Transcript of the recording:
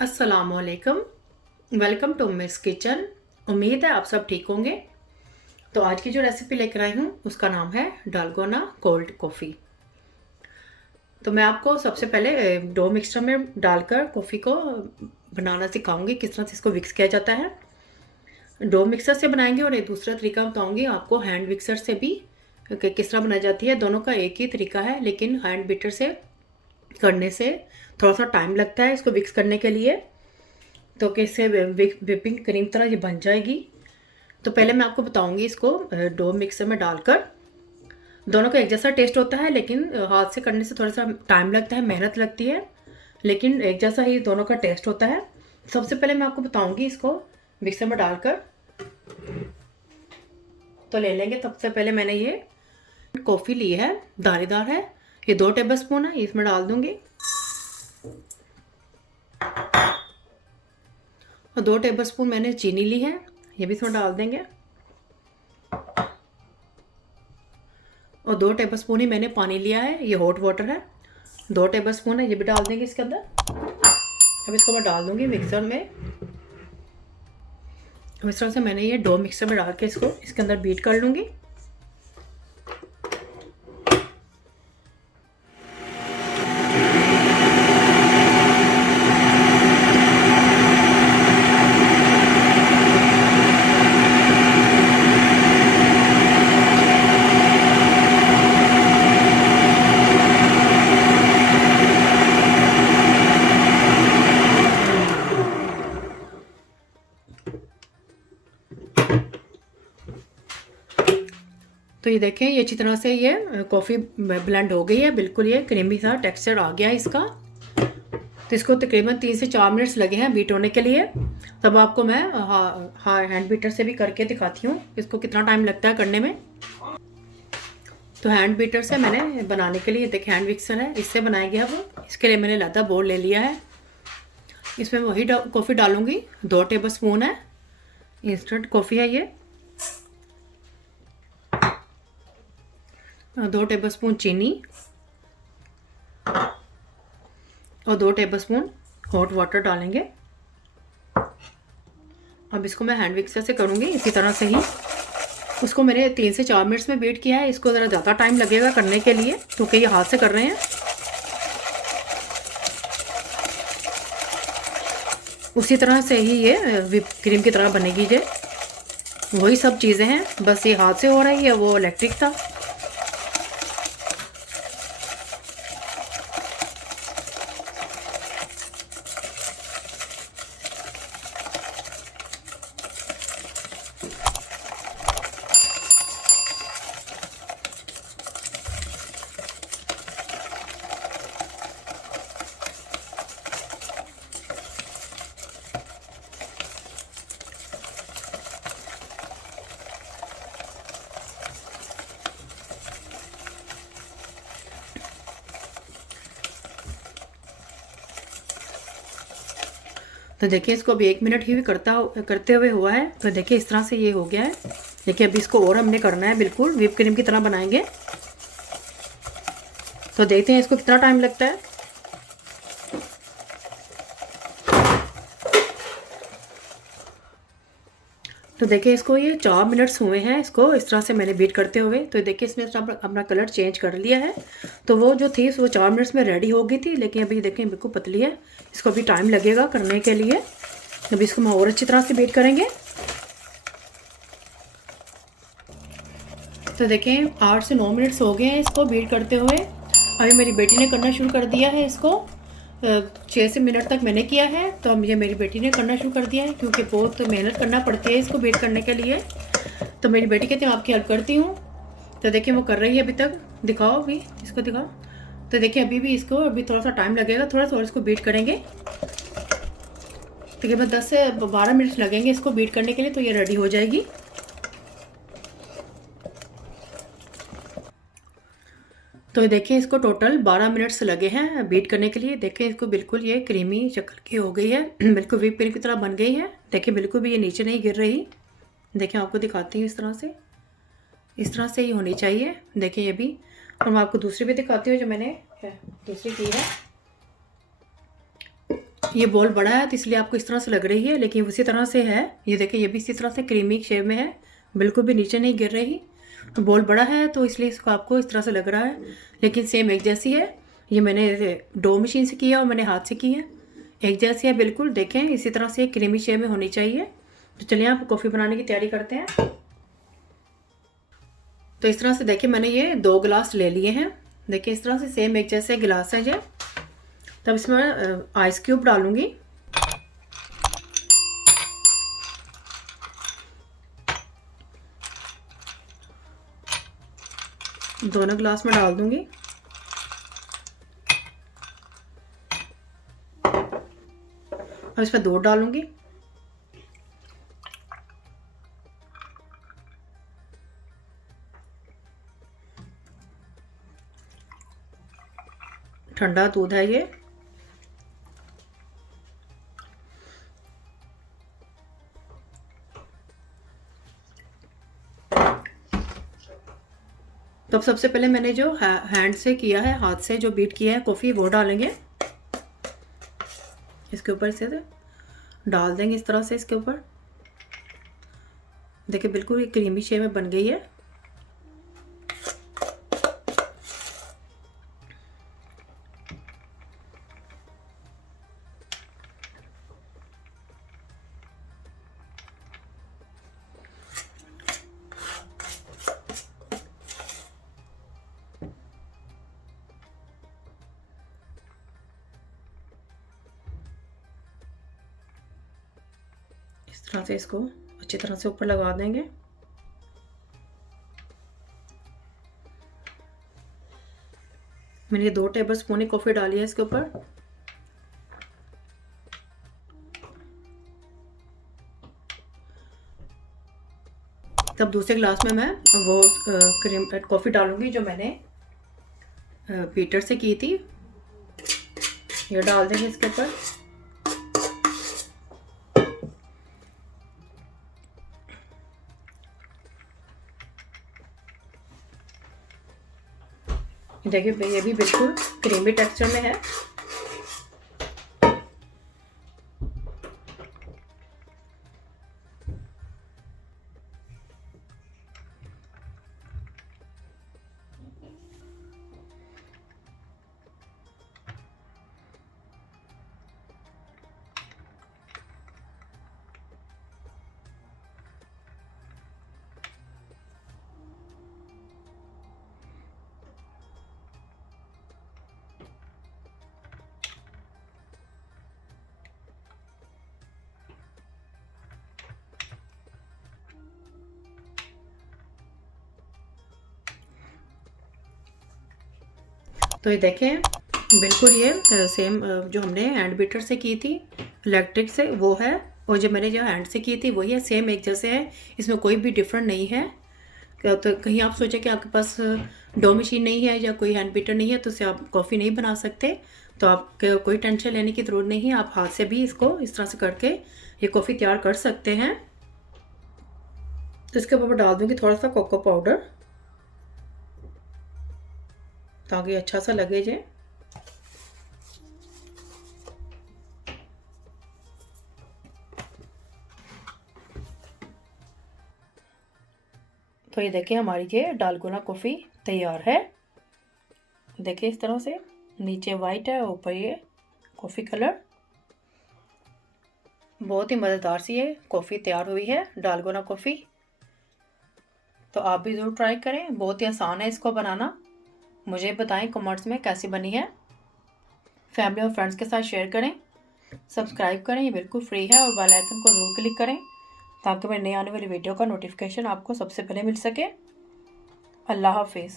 अस्सलामुअलैकुम। Welcome to Miss Kitchen. उम्मीद है आप सब ठीक होंगे। तो आज की जो रेसिपी लेकर आई हूँ उसका नाम है डालगोना कोल्ड कॉफ़ी। तो मैं आपको सबसे पहले डो मिक्सचर में डालकर कॉफ़ी को बनाना सिखाऊंगी, किस तरह से इसको मिक्स किया जाता है। डो मिक्सर से बनाएंगे और एक दूसरा तरीका बताऊंगी आपको हैंड मिक्सर से भी कि किस तरह बनाई जाती है। दोनों का एक ही तरीका है, लेकिन हैंड बीटर से करने से थोड़ा सा टाइम लगता है इसको मिक्स करने के लिए। तो कैसे व्हिपिंग क्रीम तरह ये बन जाएगी। तो पहले मैं आपको बताऊंगी इसको डो मिक्सर में डालकर। दोनों का एक जैसा टेस्ट होता है, लेकिन हाथ से करने से थोड़ा सा टाइम लगता है, मेहनत लगती है, लेकिन एक जैसा ही दोनों का टेस्ट होता है। सबसे पहले मैं आपको बताऊंगी इसको मिक्सर में डालकर। तो ले लेंगे, सबसे पहले मैंने ये कॉफ़ी ली है, दानेदार है, ये 2 टेबल स्पून है, इसमें डाल दूंगी। और 2 टेबल स्पून मैंने चीनी ली है, ये भी इसमें डाल देंगे। और 2 टेबल स्पून ही मैंने पानी लिया है, ये हॉट वाटर है, 2 टेबल स्पून है, ये भी डाल देंगे इसके अंदर। अब इसको मैं डाल दूंगी मिक्सर में। इस तरह से मैंने ये डो मिक्सर में डाल के इसको इसके अंदर बीट कर लूँगी। तो ये देखें, ये अच्छी तरह से ये कॉफ़ी ब्लेंड हो गई है, बिल्कुल ये क्रीमी सा टेक्सचर आ गया है इसका। तो इसको तकरीबन 3 से 4 मिनट्स लगे हैं बीट होने के लिए। तब आपको मैं हैंड बीटर से भी करके दिखाती हूँ इसको कितना टाइम लगता है करने में। तो हैंड बीटर से मैंने बनाने के लिए, देखिए हैंड मिक्सर है, इससे बनाएंगे अब। इसके लिए मैंने लता बोल ले लिया है, इसमें वही कॉफ़ी डालूंगी। 2 टेबल स्पून है, इंस्टेंट कॉफ़ी है ये। 2 टेबल स्पून चीनी और 2 टेबल स्पून हॉट वाटर डालेंगे। अब इसको मैं हैंड मिक्सर से करूँगी इसी तरह से ही। उसको मैंने 3 से 4 मिनट्स में बीट किया है, इसको ज़रा ज़्यादा टाइम लगेगा करने के लिए क्योंकि ये हाथ से कर रहे हैं। उसी तरह से ही ये व्हिप क्रीम की तरह बनेगी। ये वही सब चीज़ें हैं, बस ये हाथ से हो रहा है, ये वो इलेक्ट्रिक था। तो देखिए इसको अभी 1 मिनट ही करते हुए हुआ है। तो देखिए इस तरह से ये हो गया है। देखिए अभी इसको और हमने करना है, बिल्कुल व्हिप क्रीम की तरह बनाएंगे। तो देखते हैं इसको कितना टाइम लगता है। तो देखिए इसको ये 4 मिनट्स हुए हैं, इसको इस तरह से मैंने बीट करते हुए। तो देखिए इसमें अपना कलर चेंज कर लिया है। तो वो जो थी वो 4 मिनट्स में रेडी हो गई थी, लेकिन अभी देखें बिल्कुल पतली है, इसको अभी टाइम लगेगा करने के लिए। अभी इसको हम और अच्छी तरह से बीट करेंगे। तो देखें 8 से 9 मिनट्स हो गए हैं इसको बीट करते हुए। अभी मेरी बेटी ने करना शुरू कर दिया है इसको। 6 से मिनट तक मैंने किया है, तो अब ये मेरी बेटी ने करना शुरू कर दिया है क्योंकि बहुत मेहनत करना पड़ती है इसको बीट करने के लिए। तो मेरी बेटी कहती है आपकी हेल्प करती हूँ। तो देखिए वो कर रही है अभी तक। दिखाओ अभी इसको दिखाओ। तो देखिए अभी भी इसको अभी थोड़ा सा टाइम लगेगा, थोड़ा सा और इसको बीट करेंगे। तकरीबन 10 से 12 मिनट लगेंगे इसको बीट करने के लिए, तो ये रेडी हो जाएगी। तो देखिए इसको टोटल 12 मिनट्स लगे हैं बीट करने के लिए। देखिए इसको बिल्कुल ये क्रीमी शक्ल की हो गई है, बिल्कुल व्हिप क्रीम की तरह बन गई है। देखिए बिल्कुल भी ये नीचे नहीं गिर रही। देखिए आपको दिखाती हूँ इस तरह से ही होनी चाहिए। देखिए ये भी, और मैं आपको दूसरी भी दिखाती हूँ जो मैंने दूसरी की है। ये बॉल बड़ा है तो इसलिए आपको इस तरह से लग रही है, लेकिन उसी तरह से है। ये देखिए, ये भी इसी तरह से क्रीमी शेप में है, बिल्कुल भी नीचे नहीं गिर रही। तो बॉल बड़ा है तो इसलिए इसको आपको इस तरह से लग रहा है, लेकिन सेम एक जैसी है। ये मैंने डो मशीन से किया और मैंने हाथ से की है, एक जैसी है बिल्कुल। देखें, इसी तरह से क्रीमी शेप में होनी चाहिए। तो चलिए आप कॉफ़ी बनाने की तैयारी करते हैं। तो इस तरह से देखिए, मैंने ये 2 गिलास ले लिए हैं। देखिए इस तरह से सेम एक जैसे गिलास है ये। तब इसमें आइस क्यूब डालूंगी। दोनों गिलास में डाल दूंगी। अब इसमें दूध डालूंगी। ठंडा दूध है ये। तो अब सबसे पहले मैंने जो हैंड से किया है, हाथ से जो बीट किया है कॉफ़ी, वो डालेंगे इसके ऊपर से। डाल देंगे इस तरह से इसके ऊपर। देखिए बिल्कुल ये क्रीमी शेप में बन गई है। इस तरह से इसको अच्छी तरह से ऊपर लगा देंगे। मैंने 2 टेबल स्पून कॉफ़ी डाली है इसके ऊपर। तब दूसरे ग्लास में मैं वो क्रीम कॉफ़ी डालूंगी जो मैंने बीटर से की थी। ये डाल देंगे इसके ऊपर। देखिए ये भी बिल्कुल क्रीमी टेक्सचर में है। तो ये देखें बिल्कुल ये सेम जो हमने हैंड बीटर से की थी इलेक्ट्रिक से वो है, और जो मैंने जो हैंड से की थी वही है, सेम एक जैसे है। इसमें कोई भी डिफरेंट नहीं है। तो कहीं आप सोचें कि आपके पास डो मशीन नहीं है या कोई हैंड बीटर नहीं है तो उससे आप कॉफ़ी नहीं बना सकते, तो आपके कोई टेंशन लेने की ज़रूरत नहीं है। आप हाथ से भी इसको इस तरह से करके ये कॉफ़ी तैयार कर सकते हैं। तो इसके ऊपर डाल दूँगी थोड़ा सा कोको पाउडर ताकि अच्छा सा लगे जे। तो ये देखिए हमारी ये डालगोना कॉफ़ी तैयार है। देखिए इस तरह से नीचे वाइट है, ऊपर ये कॉफ़ी कलर। बहुत ही मज़ेदार सी ये कॉफ़ी तैयार हुई है, डालगोना कॉफ़ी। तो आप भी ज़रूर ट्राई करें, बहुत ही आसान है इसको बनाना। मुझे बताएं कमेंट्स में कैसी बनी है। फैमिली और फ्रेंड्स के साथ शेयर करें, सब्सक्राइब करें, ये बिल्कुल फ्री है, और बेल आइकन को ज़रूर क्लिक करें ताकि मेरे नई आने वाली वीडियो का नोटिफिकेशन आपको सबसे पहले मिल सके। अल्लाह हाफिज़।